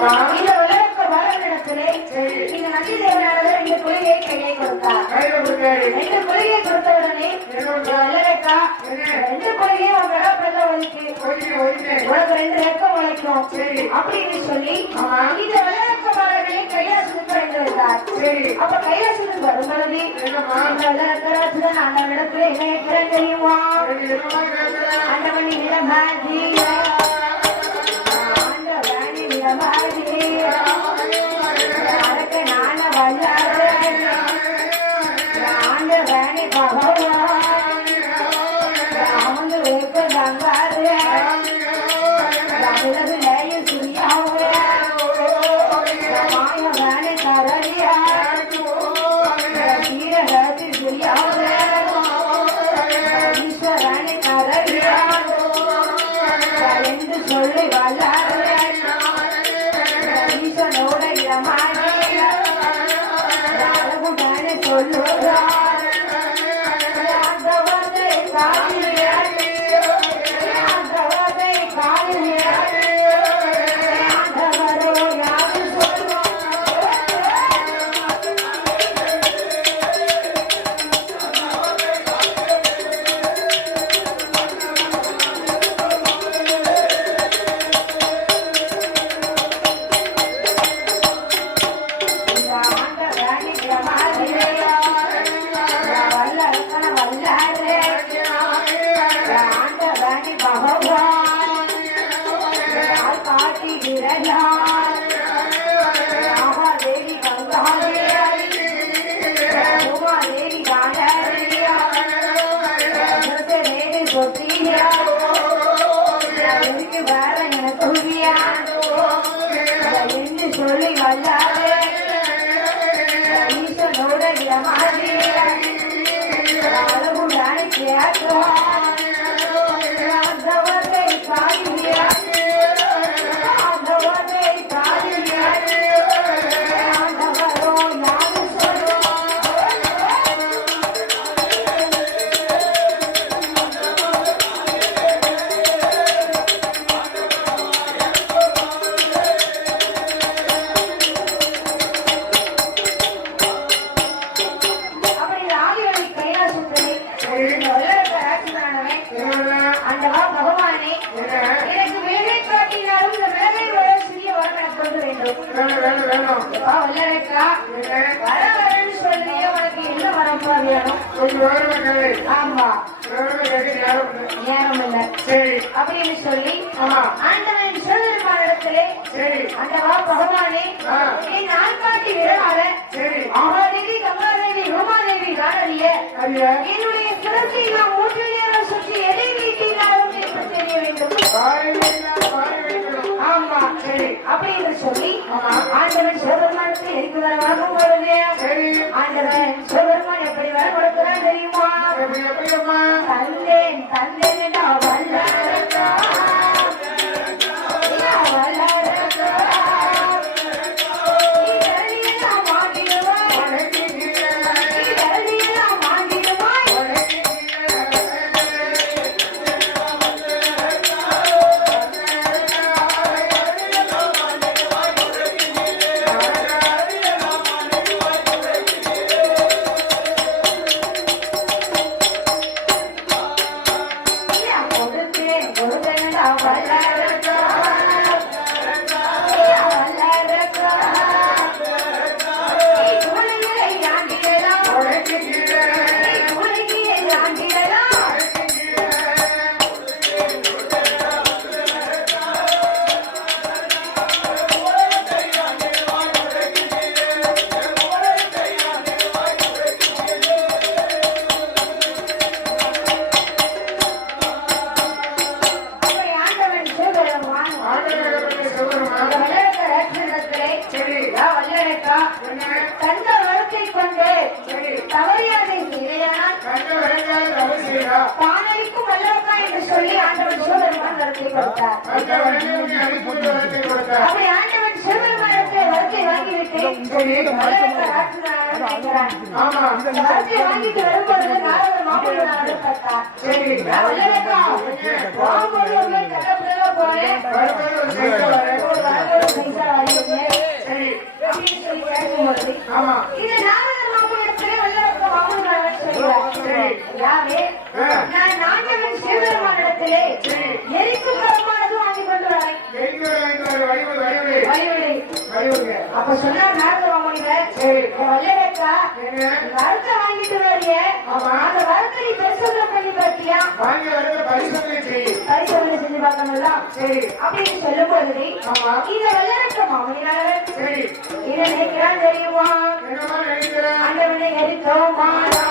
இந்த உலக வரவிடத்திலே இந்த நந்தி தேவனானவர் 2 குழியை கையை கொடுத்தார். 2 குழியை கொடுத்த உடனே வல்லரக்கா 2 குழியை உன் கடப்பல்ல ஒதுக்கி உனக்கு 2 ரெக்கம் உழைக்கும் அப்படின்னு சொல்லி இந்த வல்லரக்க மலர்களை கைலாசத்துக்கு வைத்து வைத்தார். அப்ப கைலாசத்துக்கு வரும் பொழுது வல்லரக்கராசுடன் அந்த இடத்துல என்ன இருக்கிறேன் தெரியுமா? ஆண்டவன் இடமாதியா சொல்லி வல்லாதே ஈசனோட இடமாதே அழகுடானை கேட்கும் அப்படின்னு சொல்லி ஆண்டவன் சிவபெருமானிடத்திலே ஆண்டவா பகவானே நான்காட்டி விழாத மகாதேவி கங்காதேவி ரூமாதேவி காரணிய என்னுடைய சிறத்தை நாம் 3 நேரம் சுற்றி எதை வீட்டினாலும் தெரிய வேண்டும். ஆமா அப்படின்னு சொல்லி ஆண்டவன் சிவபெருமானத்தை எரிக்கு வரவாகும் பொழுது ஆண்டவன் சிவபெருமான் எப்படி வர கொடுக்கிறான் தெரியுமா? தந்தேன் தந்தேன் வல்லரக்கா தந்த வரத்தை கொண்டு தவறியாதை தானடிக்கும் வல்லவக்கா என்று சொல்லி ஆண்டவன் சிவபெருமான் வரத்தை கொடுத்தார். அப்படி ஆண்டவன் சிவபெருமானத்தை வரத்தை வாங்கிவிட்டு வரத்தை வாங்கிட்டு வரும்போது நாரவர் மாமல்லனார் பார்த்தார். வல்லவக்கா போறேன் அப்ப சொன்னார் நாரத மாமுனிவர், வல்லரக்கா வரத்தை வாங்கிட்டு வரிய அந்த வரத்தை நீ பரிசோதனை பண்ணி பார்த்தியா? பரிசோதனை செஞ்சு பார்க்கணும்ல அப்படின்னு சொல்லும் போது இந்த வல்லரக்க மாமுனிவர் இதை நினைக்கிறான் தெரியுமா? ஆண்டவனை எரித்தோமானா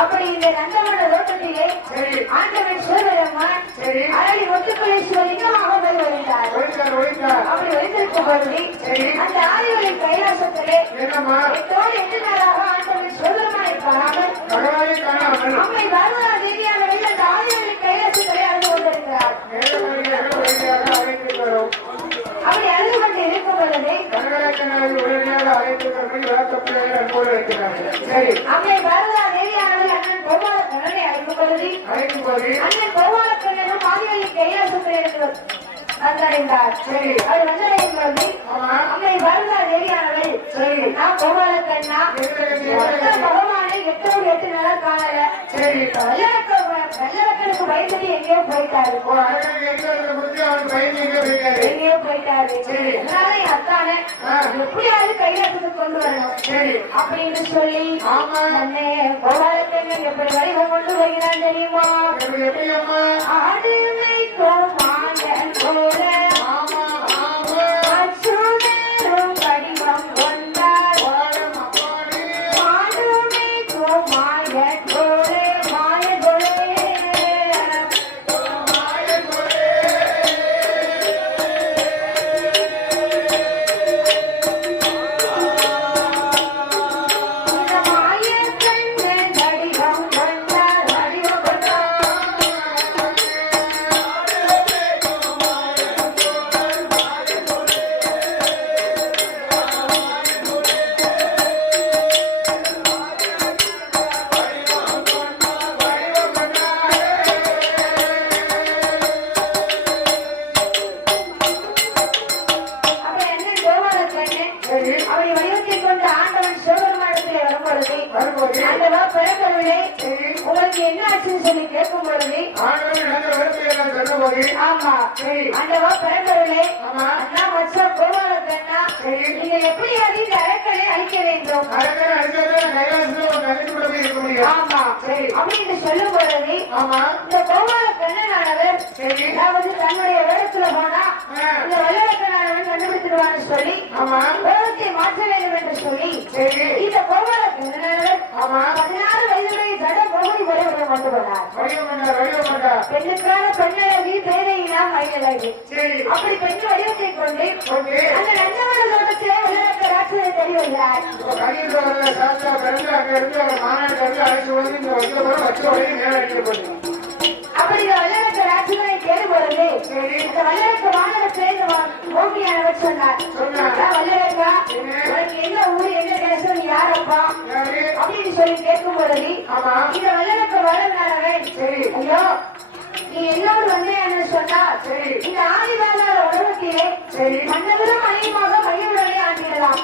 அப்படி இந்த நந்தவன தோட்டத்திலே ஆண்டவன் சிவபெருமான் அழகி ஒத்துக்குலேஸ்வரிங்கமாக வருகிறார். அப்படி வைத்திருக்கும் பொழுது அந்த ஆதிகளின் கைலாசத்திலே எத்தோடு எட்டு நாளாக ஆண்டவன் சிவபெருமானை காணாமல் அம்மை பர்வதா தேவியானவர்கள் அந்த ஆதிகளின் கைலாசத்திலே அழுது கொண்டிருக்கிறார். அப்படி அழுது கொண்டு இருக்கும் பொழுது அம்மை பர்வதா தேவியானவர்கள் அண்ணன் கோபாலக்கண்ணனை அழைக்கும் பொழுது அண்ணன் கோபாலக்கண்ணனும் ஆதிகளின் கைலாசத்திலே இருக்கிறார். வந்தடைந்தார். அவர் வந்தடையும் பொழுது அம்மை பர்வதா தேவியானவள் நான் கோபாலக்கண்ணா பகவானை 8 நாளா காணல. வெள்ளக்கனுக்கு பயந்துட்டு எங்கேயோ போயிட்டாரு. எங்கேயோ போயிட்டாரு. அதனால என் அத்தானே எப்படியாவது கைலாசத்துக்கு கொண்டு வரணும் அப்படின்னு சொல்லி அண்ணே கோபாலக்கண்ணன் எப்படி வடிவம் கொண்டு வருகிறான் தெரியுமா? ஆடுமை கோமாயன் போல அச்சுதரும் வடிவம் கொண்டார். ஆடுமை கோமாயன் போல உங்களுக்கு என்ன ஆச்சுன்னு சொல்லி கேட்கும் பொழுது ஆமா ஆண்டவா பிறந்தவர்களே அண்ணா மச்சம் கோபாலக்கண்ணா நீங்க எப்படி இந்த அரக்கனை அழிக்க வேண்டும் ஆமா அப்படின்னு சொல்லும் பொழுது இந்த கோபாலக்கண்ணனானவர் அதாவது தன்னுடைய வேடத்துல போனா இந்த வல்லரக்கனானவன் கண்டுபிடிச்சிருவான்னு சொல்லி வேடத்தை மாற்ற வேண்டும் என்று சொல்லி இந்த கோபாலக்கண்ணனானவர் 16 வயதுடைய தட பகுதி வரைவிடம் கொண்டு போனார். பெண்ணுக்கான பெண்ணழகி தேவையினா மயிலழகி அப்படி பெண் வடிவத்தை கொண்டு அந்த நந்தவன தோட்டத்திலே வல்லரக்க ராட்சதை தேடி வருகிறார். அப்படி வல்லரக்க ராட்சதனை தேடும் பொழுது இந்த வல்லரக்க மாநகரத்திலே கோபியானவர் சொன்னார், வல்லரக்கா உனக்கு என்ன ஊர் என்ன தேசம் நீ யாரப்பா அப்படின்னு சொல்லி கேட்கும் பொழுது இந்த வல்லரக்க வரலாறவன் ஐயோ நீ என்னோடு வந்தேன்னு சொன்னா இந்த ஆதிவாதார உலகத்திலே மன்னவரும் அதிகமாக மையவுடனே ஆண்டிடலாம்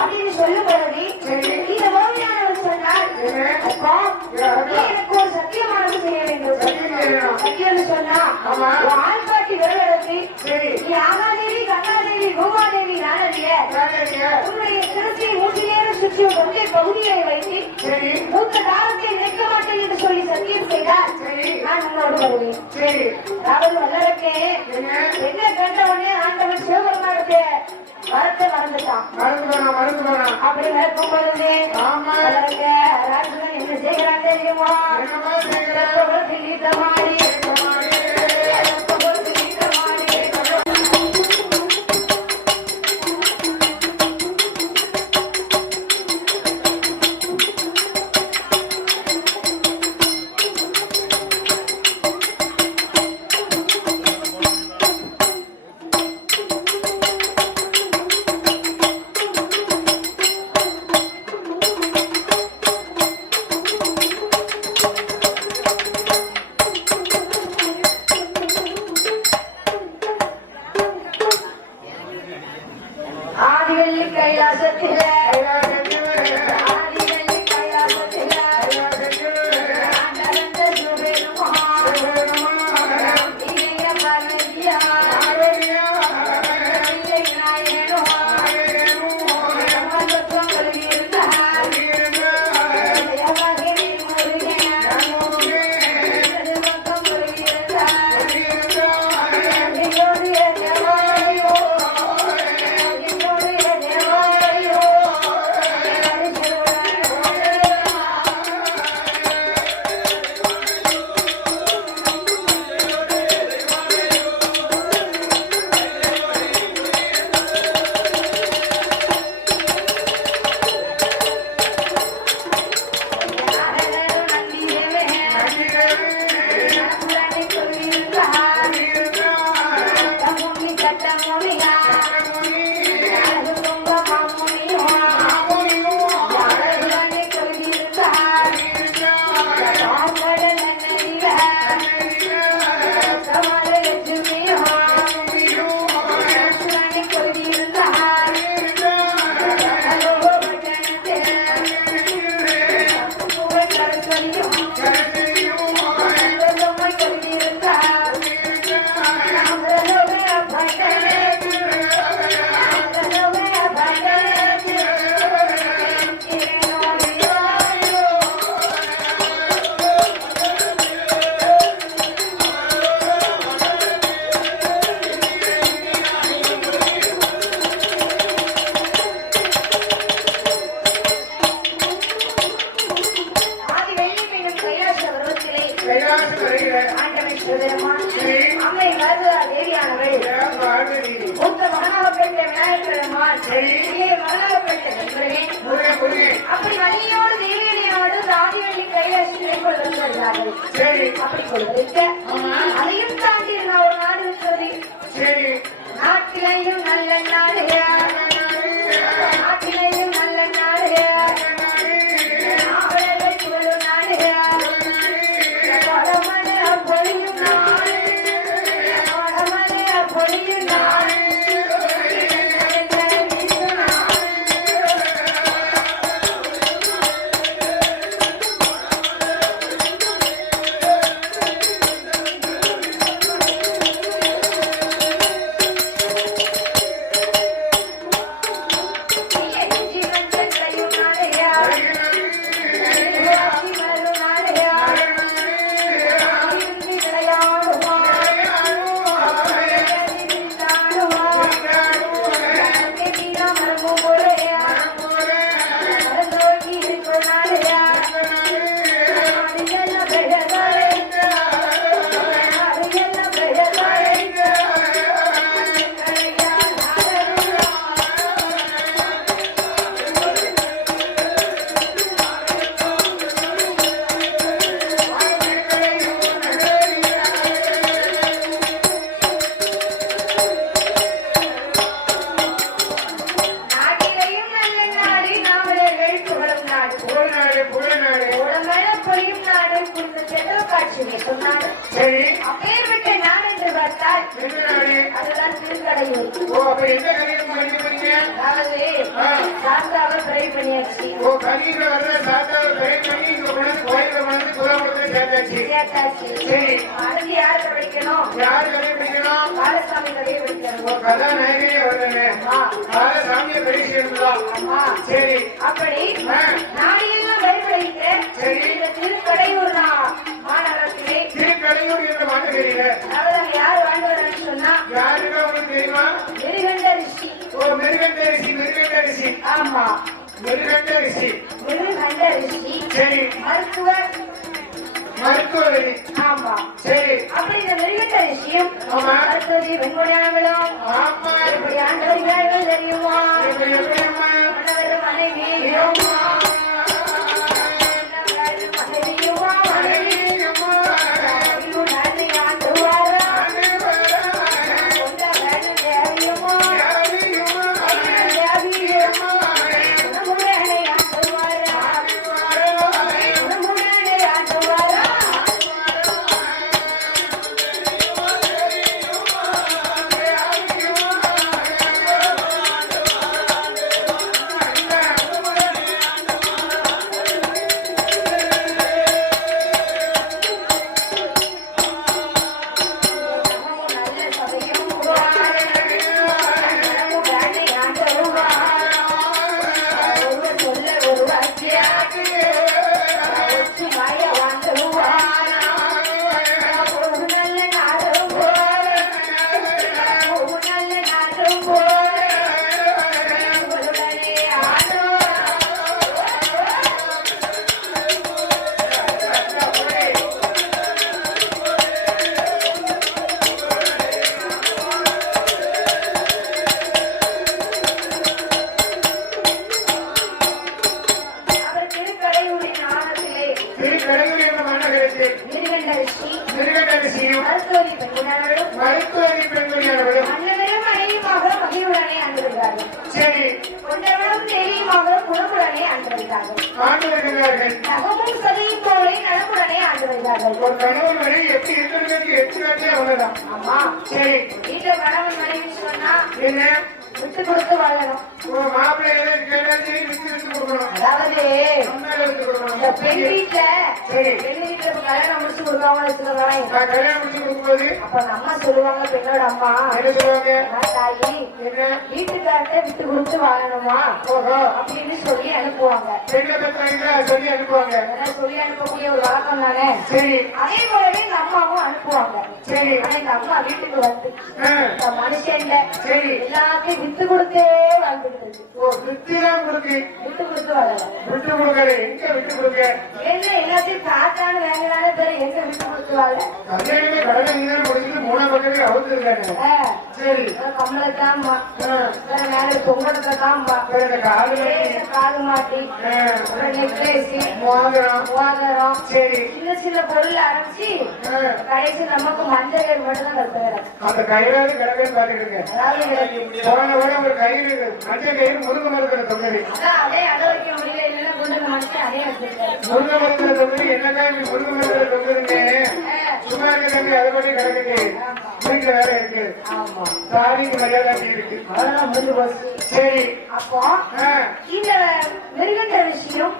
அப்படின்னு சொல்லும் பொழுது இந்த கோபியானவர் சொன்னார் ஆள்காட்டி விரலெடுத்து நீ ஆகாதேவி கண்ணாதேவி பூமாதேவி நானறிய உன்னுடைய சிறுத்தை மூட்டிலேயே சுற்றி கொண்டே பகுதியை வைத்து மூத்த காலத்தை நிற்க மாட்டேன் என்று சொல்லி சத்தியம் செய்தார். நான் உன்னோடு வருவேன். அதாவது வல்லரக்கே என்ன கண்ட உடனே ஆண்டவன் சிவபெருமானுடைய வரத்தை மறந்துட்டான். அப்படி நடக்கும் பொழுது ராஜன் என்ன செய்கிறான் தெரியுமா? அப்படி வலியோடு தேவியோடு ராஜவள்ளி கைலாசத்தை கொண்டு வருகிறார்கள். அப்படி கொடுத்து அதையும் தாண்டி ஒரு நாடு இருக்கிறது. நாட்டிலையும் நல்ல நாடு, நாட்டிலையும் நல்ல நாடு, அவர்கள் ஒரு நாடு, வடமலை பொழியும் நாடு, வடமலை பொழியும் நாடு. யாரு கதையை பிடிக்கணும்? பாலசாமி கதையை பிடிக்கணும். கதாநாயகியே வருதுங்க. பாலசாமியை பிடிக்கணும். சரி. அப்படி நாளையெல்லாம் வெளிப்படுத்த திருக்கடையூர் மாநகரத்திலே திருக்கடையூர் என்ற மாநகரில அவர்கள் யார் வாழ்ந்து வரான்னு சொன்னா யாருக்கா உங்களுக்கு தெரியுமா? மெருகண்ட ரிஷி. ஓ, மெருகண்ட ரிஷி. மெருகண்ட ரிஷி. ஆமா, மெருகண்ட ரிஷி. மெருகண்ட ரிஷி. சரி. மருத்துவர். மருத்துவரி. ஆமா, சரி. அப்படி இந்த மெருகண்ட ரிஷியும் ஆமா மருத்துவரி வெண்கொடியானவளும் ஆமா இப்படி ஆண்டவர்கள் தெரியுமா? எப்படியம்மா? மன்னவர் மனைவி மருத்துவரி பெண்மணியானவரும் மன்னவரும் மனைவியுமாக மகிழ்வுடனே ஆண்டுகிறார்கள். சரி. கொண்டவரும் தேவியுமாக குணமுடனே ஆண்டுகிறார்கள். ஆண்டு வருகிறார்கள். நகமும் சதையும் போலே நலமுடனே ஆண்டு வருகிறார்கள். ஒரு கணவன் மனைவி எப்படி இருக்கிறது எடுத்துக்காட்டே அவ்வளவுதான். ஆமா, சரி. வீட்டுல கணவன் மனைவி சொன்னா என்ன விட்டு கொடுத்து வாழணும். மாப்பிள்ளைகளை கேட்டாச்சு விட்டு விட்டு கொடுக்கணும். அதாவது இந்த பெண் வீட்டுல சரி பெண் வீட்டுல கல்யாணம் முடிச்சு கொடுக்காம சொல்லுவாங்க. கல்யாணம் முடிச்சு கொடுக்கும்போது அப்ப அந்த அம்மா சொல்லுவாங்க, பெண்ணோட அம்மா என்ன சொல்லுவாங்க? தாயி என்ன வீட்டுக்கார்ட்ட விட்டு கொடுத்து வாழணுமா அப்படின்னு சொல்லி அனுப்புவாங்க. பெண்ணை பெற்றாங்க சொல்லி அனுப்புவாங்க. சொல்லி அனுப்பக்கூடிய ஒரு வழக்கம் தானே. சரி. அதே போலவே இந்த அம்மாவும் அனுப்புவாங்க. சரி. ஆனா இந்த அம்மா வீட்டுக்கு வந்து இந்த மனுஷன் சரி எல்லாத்தையும் விட்டு கொடுத்தே வாழ்ந்துட்டு. ஓ, விட்டுதான் கொடுக்கு. விட்டு கொடுத்து வாழல. விட்டு கொடுக்காது. எங்க விட்டு கொடுக்க? என்ன எல்லாத்தையும் காட்டான வேங்கலான பேர் எங்க விட்டு கொடுத்து வாழ? கல்யாணமே கடலை நீதான் முடிச்சுட்டு மூணாம் பக்கத்துக்கு அவுத்துருக்காங்க. சரி. கம்மலத்தாம்மா நேரம் பொங்கலத்தாம்மா காது மாட்டி நெக்லேஸ் மோதிரம் சரி சின்ன சின்ன பொருள் அரைச்சி கடைசி நமக்கு மஞ்சள் மட்டும் தான் கருத்து. அந்த கயிறாவது கிடக்குன்னு பாத்துக்கிடுங்க. போன விட ஒரு கயிறு மஞ்சள் கயிறு முருங்க மரத்துல தொங்கடி. அதே அதை வைக்க முடியல, இல்லைன்னா முருங்க மரத்துல அதே முருங்க மரத்துல தொங்கடி. என்னக்கா முருங்க மரத்துல தொங்குதுங்க? சும்மா இருக்கு, அதை பற்றி கிடக்குது. வீட்டுல வேற இருக்கு. தாரிக்கு மரியாதை இருக்கு. சரி. அப்போ இந்த மிருகண்ட விஷயம்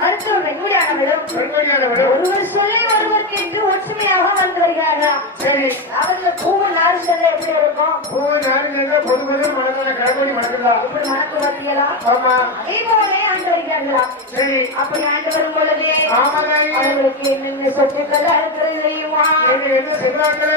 மருத்துவ வெண்மையானவரும் ஒருவர் சொல்லி ஒருவர் கேட்டு ஒற்றுமையாக வந்து வருகிறாரா? சரி. அவர்கள் பூவு நாடு செல்ல எப்படி இருக்கும்? பூவு நாடு செல்ல பொது பொது மனதான கடற்கொடி மணக்கலாம். இப்படி மணக்கு பார்த்தீங்களா? ஆமா. அதே போலே ஆண்டு வருகிறார்களா? சரி. அப்படி ஆண்டு வரும் பொழுதே அவங்களுக்கு என்னென்ன சொத்துக்கள் இருக்கிறது தெரியுமா? என்ன சொல்றாங்க?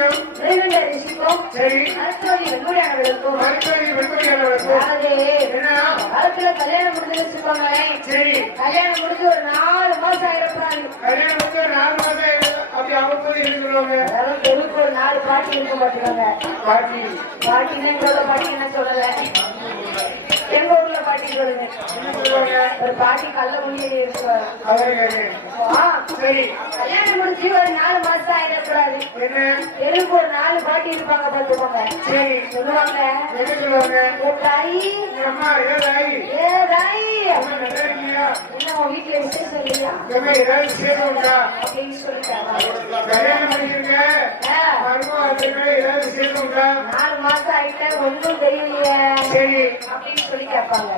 ரிஷிக்கும் இறைவன் ரிஷிக்கும் சரி மருத்துவரி வெண்முடியானவர்களுக்கும் மருத்துவரி வெண்முடியானவர்களுக்கும் அதாவது என்ன காலத்துல கல்யாணம் முடிஞ்சு வச்சுக்கோங்களேன் சரி கல்யாணம் முடிஞ்சு ஒரு 4 மாசம் ஆயிரப்படாது கல்யாணம் வந்து 4 மாசம் அப்படி அவ்வப்போது இருக்கிறவங்க அதாவது தெருவுக்கு ஒரு 4 பாட்டி இருக்க மாட்டாங்க பாட்டி பாட்டின்னு எங்களோட பாட்டி என்ன சொல்லல எங்க ஊர்ல பாட்டி சொல்லுங்க என்ன சொல்லுவாங்க ஒரு பாட்டி கல்ல முன்னேறி இருக்கிறாங்க சரி கல்யாணம் முடிஞ்சு ஒரு 4 மாசம் ஆயிடக்கூடாது என்ன தெருவுக்கு ஒரு 4 பாட்டி இருப்பாங்க பார்த்துக்கோங்க சரி சொல்லுவாங்க என்ன சொல்லுவாங்க ஏ தாயி அம்மா ஏதாய் ஏ தாயி அம்மா நல்லா இருக்கியா என்ன உன் வீட்டுல விசேஷம் இல்லையா அம்மா ஏதாவது விசேஷம் உண்டா அப்படின்னு சொல்லிட்டாங்க கல்யாணம் பண்ணிருங்க மருமகம் வந்துருங்க ஏதாவது விசேஷம் உண்டா 4 மாசம் ஆயிட்ட ஒன்றும் தெரியலையே சரி அப்படின்னு சொல்லி கேட்பாங்க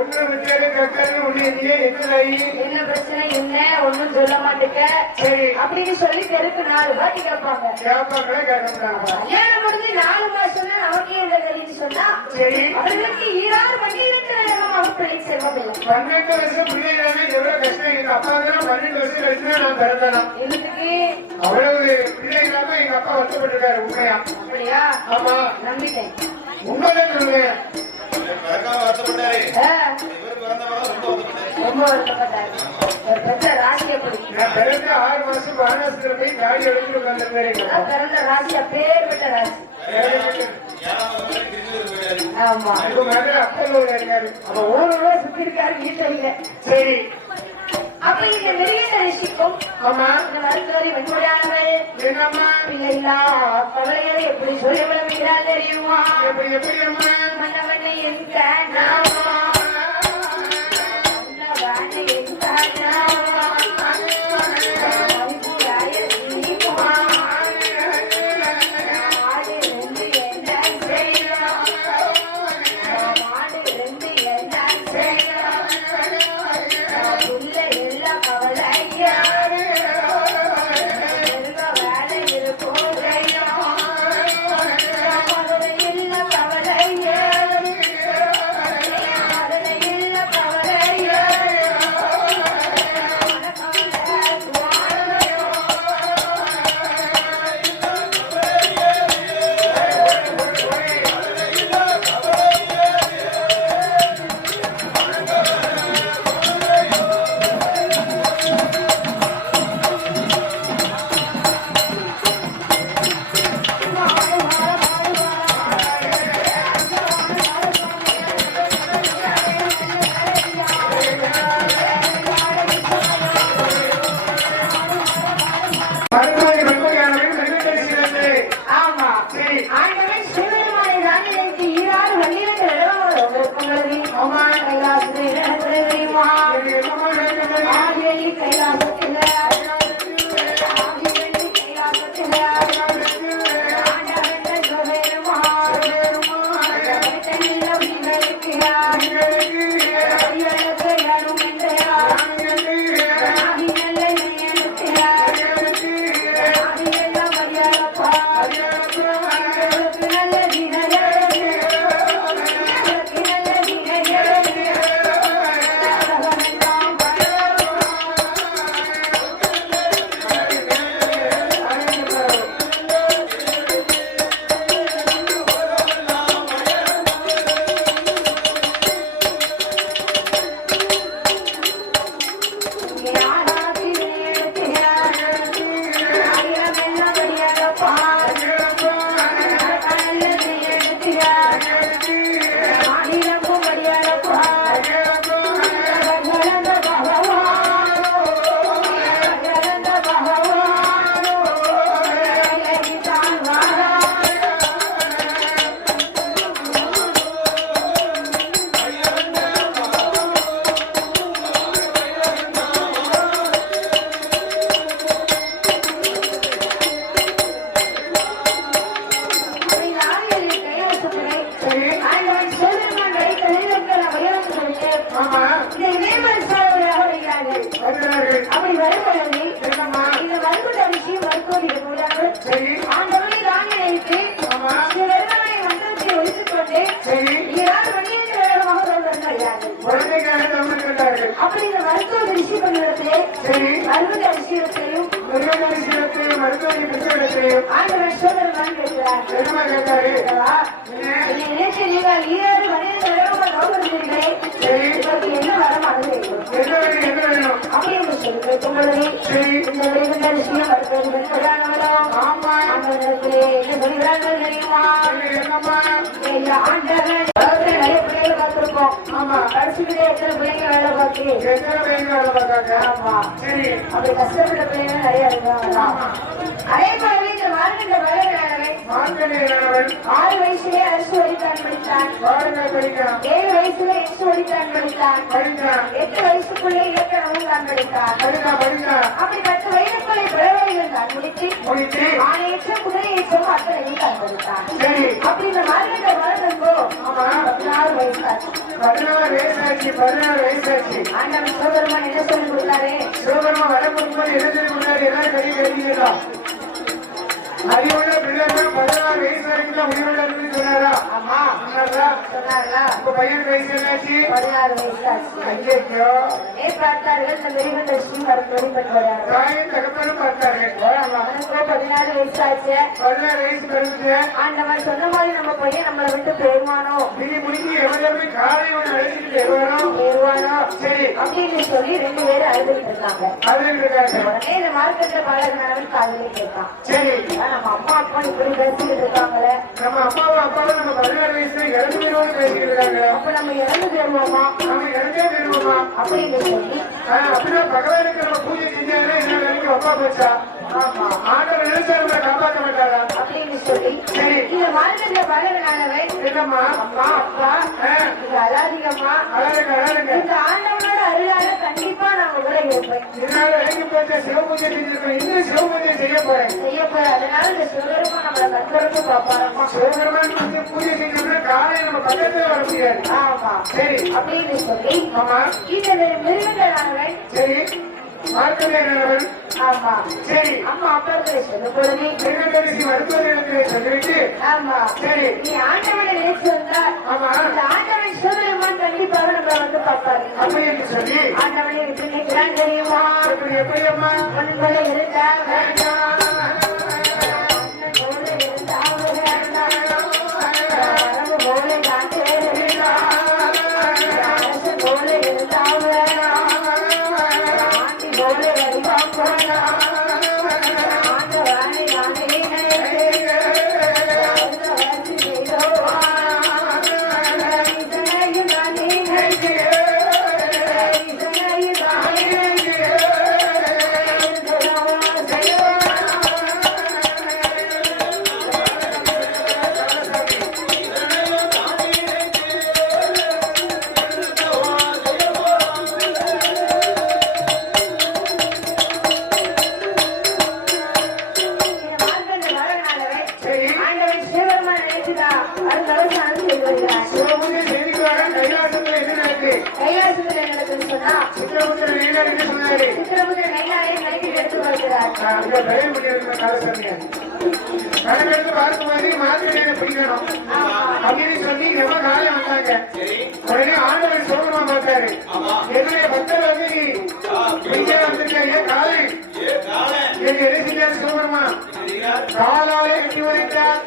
ஒண்ணு விட்டாரு கட்டாரு ஒண்ணு இல்லையே என்னதாயி என்ன பிரச்சனை என்ன ஒண்ணும் சொல்ல மாட்டேங்க சரி அப்படின்னு சொல்லி தெருக்கு 4 பாட்டி கேட்பாங்க கேட்பாங்களே கேட்கறாங்க கல்யாணம் முடிஞ்சு 4 மாசம் நமக்கே இந்த கல்வின்னு சொன்னா சரி அவர்களுக்கு ஈராறு பன்னிரண்டு அவர்களை செல்வம் இல்லை 12 வருஷம் பிள்ளைங்க எவ்வளவு கஷ்டம் எங்க அப்பா தான் 12 வருஷம் கழிச்சு நான் பிறந்தேனா எனக்கு அவ்வளவு பிள்ளைங்களாம எங்க அப்பா வருத்தப்பட்டிருக்காரு உண்மையா அப்படியா ஆமா நம்பிட்டேன் உண்மைதான் சொல்லுங்க வருத்தப்பட்டாரு இவர் பிறந்தவங்க ரொம்ப வருத்தப்பட்டாரு ரொம்ப வருத்தப்பட்டாரு ஒரு பெற்ற ராசி அப்படி நான் பிறந்த 6 மாசம் வாரணாசியில போய் காடி எடுத்துட்டு உட்கார்ந்துருந்தேன் பிறந்த ராசி அப்பேற்பட்ட ராசி ஆமா இப்ப மேல அப்பல்லூர் இருக்காரு அப்ப ஊரோட சுத்தி இருக்காரு வீட்டுல இல்ல சரி அப்ப இந்த வெளியிட்ட ரிஷிக்கும் ஆமா இந்த மருத்துவரி வெண்முடியானவர் என்னம்மா பிள்ளைங்களா கவலைகளை எப்படி சொல்லி விளம்புகிறார் தெரியுமா எப்படி எப்படி அம்மா மன்னவனை என் மன்னவனை என் மருத்துவரி வெண்முடியானவர்கள் வெண்முடி ஆமா சரி ஆண்டவன் சிவபெருமானை தான் எனக்கு ஈராறு வள்ளியிட்டு உங்களுக்கு ஆமா கைலாசத்தை தெரியுமா என்னமா கேட்கறது ஆதிவெள்ளி கைலாசத்தில் ஆதிவெள்ளி கைலாசத்தில் ஆண்டவன் சிவபெருமா தண்ணியில் இருக்கிறார் அறிவழக்கு யாரும் என்றார் ஆதி நல்ல இருக்கிறார் ஆதி எல்லாம் மரியாதப்பா நல்ல தினரே நல்ல தினரே ஆமா வருகிறார்கள் அப்படி வரும்பொழுது இந்த வருகிற விஷயம் மருத்துவர்கள் கூடாது சரி ஆண்டவனை தான் நினைத்து ஆமா இந்த வருடங்களை மன்றத்தை ஒழித்துக் கொண்டு சரி இராறு மணியின் வேகமாக வருகிறார்கள் குழந்தைக்காக தமிழ் கேட்டார்கள் அப்படி இந்த மருத்துவ ரிஷி பண்ணிடத்திலே சரி வருகிற விஷயத்தையும் மருத்துவரி பிடித்த இடத்திலையும் ஆண்டவன் சோதரமான் கேட்கிறார். என்னமா கேட்டாரு? அல்லவா? என்னை நினைத்து நீங்கள் 20 12 வருடமாக கௌரவித்தீர்களே. சரி. உங்களுக்கு என்ன வரமானது? என்ன வேணும், என்ன வேணும்? அப்படி என்று சொல்லி கேட்கும் பொழுது, சரி. இந்த விருந்த விஷயம் அடுத்தது வெளிப்படாதவரோ? ஆமா. ஆண்டவரிடத்திலே என்ன சொல்கிறார்கள் தெரியுமா? என்னம்மா? இந்த ஆண்டவன் அதாவது நிறைய பிள்ளைகள் பார்த்திருப்போம். ஆமா. கடைசியிலே எத்தனை பிள்ளைங்க வேலை பார்த்து எத்தனை பேர் வேலை பார்த்தாங்க? ஆமா. சரி. அப்படி கஷ்டப்பட்ட பிள்ளைங்க நிறைய இருக்காங்க. அதே போலவே இந்த வாழ்கின்ற வளர்கிறார்கள். மார்க்கண்டேயன் 6 வயசுலே அரசு வழித்தான் படித்தான். பாருங்க படிக்கிறான் 7 வயசுல எக்ஸ் வழித்தான் படித்தான். படிக்கிறான் 8 வயசுக்குள்ளே இலக்கணமும் தான் படித்தான். படிக்கிறான் அப்படி 10 வயதுக்குள்ளே பிறவைகள் தான் முடித்து முடித்து ஆணையற்றம் குதிரையேற்றம் அத்தனையும் தான் படித்தான். சரி. அப்படி இந்த வாழ்கின்ற வளர்ந்தோ ஆமா. 16 வயசாச்சு. 16 வயசாச்சு. 16 வயசாச்சு. ஆண்டவன் சிவபெருமான் என்ன சொல்லி கொடுத்தாரு? சிவபெருமா வர போகும்போது என்ன சொல்லி கொடுத்தாரு? எல்லாரும் கை கட்டிக்கிறா. அறிவுள்ள பிள்ளைகள் 16 வயசு வரைக்கும் தான் உயிரோடு சொன்னாரா? ஆமா. சொன்னாரா? சொன்னார்களா? உங்க பையன் வயசு என்னாச்சு? 16 வயசாச்சு. ஐயோ. பார்த்தார்கள் இந்த மிருகண்ட ஸ்ரீ வரத்து வெளிப்பட்டார்கள். தாயும் தகப்பனும் பார்த்தாரு. அவனுக்கோ 16 வயசாச்சு. 16 வயசு பிறந்து ஆண்டவன் சொன்ன மாதிரி நம்ம பையன் நம்மளை விட்டு போயிருவானோ நீ முடிஞ்சு எவ்வளவு காலையோட அழைச்சிட்டு எவ்வளோ போயிருவானோ சரி அப்படின்னு சொல்லி 2 பேரும் அழுதுட்டு இருக்காங்க. அது இருக்காங்க. உடனே இந்த மார்க்கெட்ல பாலகனவன் காதலே கேட்கான். சரி. நம்ம அம்மா அப்பா இப்படி பேசிட்டு இருக்காங்களே, நம்ம அப்பாவும் அப்பாவும் நம்ம 16 வயசுல இறந்து பேரோடு பேசிட்டு இருக்காங்க. அப்ப நம்ம இறந்து போயிருவோமா? நம்ம இறந்தே போயிருவோமா அப்படின்னு சொல்லி அப்படின்னா பகவானுக்கு நம்ம பூஜை செஞ்சாலே என்ன வரைக்கும் அப்பா போச்சா? ஆமா ஆண்டவர் நினைச்சா நம்மளை காப்பாற்ற மாட்டாரா? அப்படின்னு சொல்லி சரி. இந்த மார்க்கெட்ல பாலகனானவன் என்னம்மா? அம்மா அப்பா இது அழாதிகம்மா, அழகுங்க இந்த ஆண்டவனோட அருளால கண்டிப்பா நான் கூட இருப்பேன். இதனால வரைக்கும் போச்சா சிவ பூஜை செஞ்சிருக்கோம். இன்னும் சிவ பூஜை செய்ய போறேன். செய்ய போற அதனால இந்த சிவபெருமா நம்மளை கண்கொடுத்து பார்ப்பாரம்மா. சிவபெருமான் பூஜை செஞ்சோம்னா காலை நம்ம பக்கத்துல வர முடியாது. ஆமா சரி. அப்படின்னு சொல்லி ஆமா. இந்த மிருகங்களானவன் சரி. மார்க்கண்டேயன் ஆமா சரி. அம்மா அப்பாக்களை சொல்லும் பொழுது திருநெல்வேலி மருத்துவர் இடத்திலே சொல்லிவிட்டு ஆமா சரி. நீ ஆண்டவனை நினைச்சு வந்தா ஆமா. இந்த ஆண்டவன் சிவபெருமான் கண்டிப்பாக நம்மளை வந்து பார்ப்பாரு. அப்படி என்று சொல்லி ஆண்டவனை எப்படி நினைக்கிறான் தெரியுமா? எப்படி அம்மா? பொன் போல இருந்தா வேண்டாம், போல இருந்தா வரவு போல காட்டு அரசு போல இருந்தா ஆண்டி போல வருவா போனா ஆண்டவனை நானே கணக்கெடுத்து பார்க்கும்போது மாத்திரையை பிடிக்கணும் அப்படின்னு சொல்லி ரொம்ப காலம் வந்தாங்க. உடனே ஆண்டவர் சோகமா பார்த்தாரு. என்னுடைய பக்தர் வந்து நீ பிடிக்க வந்திருக்க காலை எனக்கு எதை செஞ்சாரு சோகமா? காலாலே கட்டி வைத்தார்.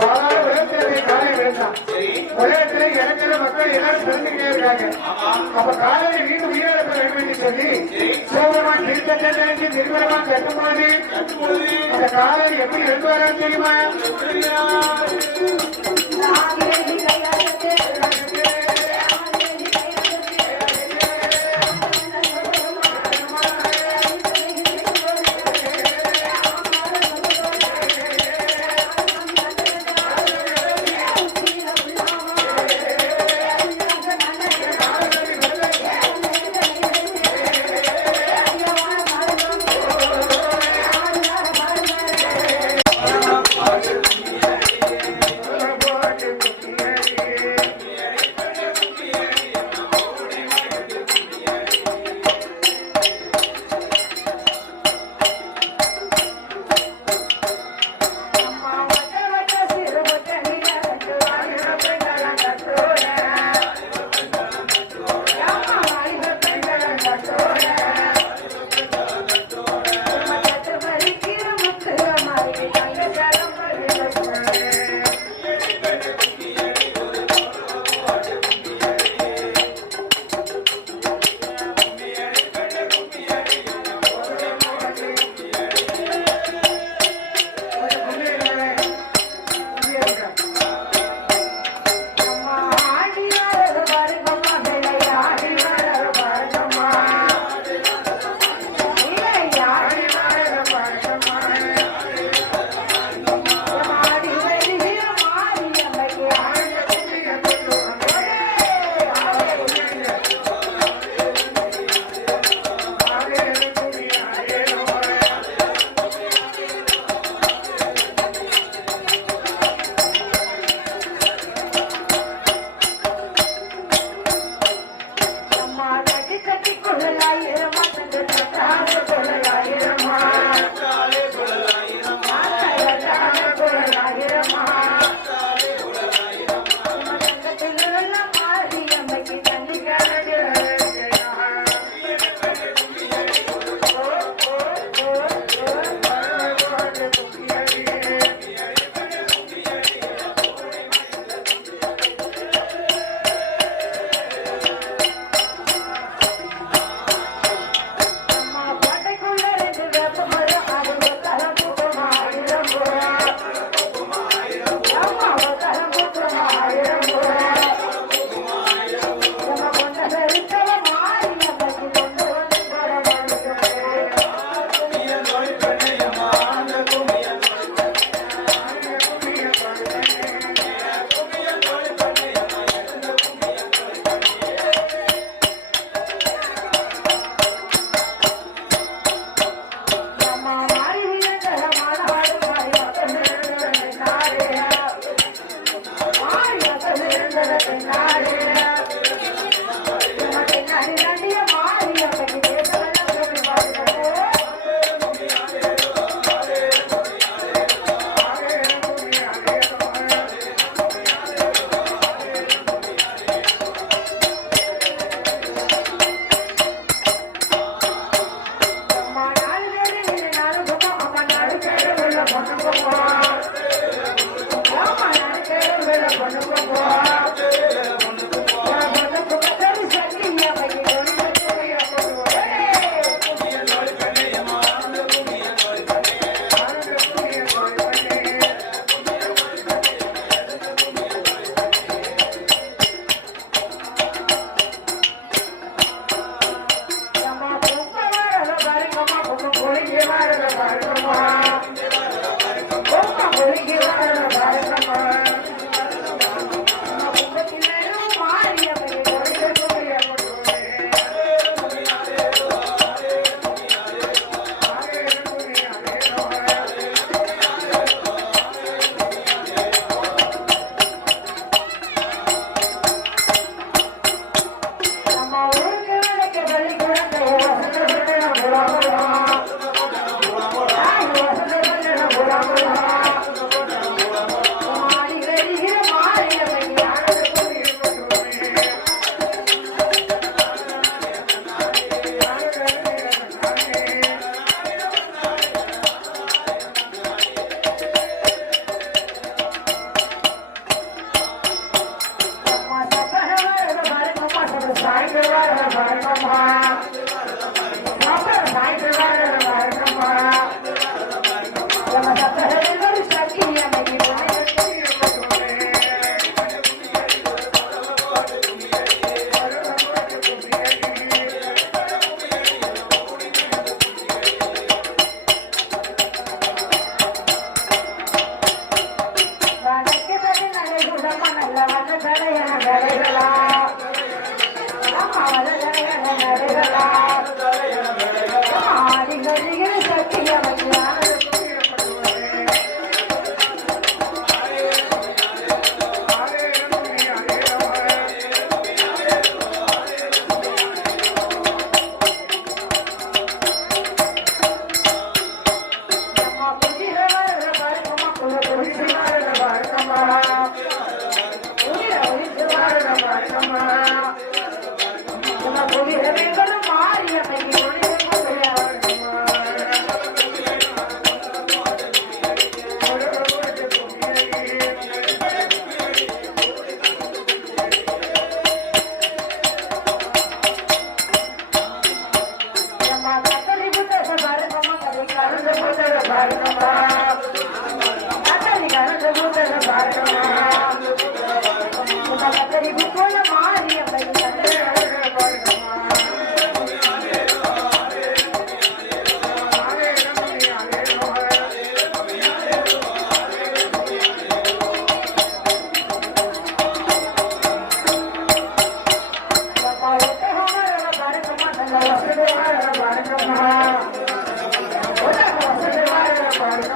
காலால உலகத்திலே காலை விழுந்தான். உலகத்திலே இறக்கிற மக்கள் எல்லாரும் பிறந்துகிட்டே இருக்காங்க. அப்ப காலையை மீண்டும் உயிரிழக்க வேண்டும் என்று சொல்லி சோகமான் திருத்தத்தை நிர்மலமான் கட்டும்போது அந்த காலை எப்படி எழுதுவாரான்னு தெரியுமா?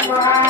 Wow.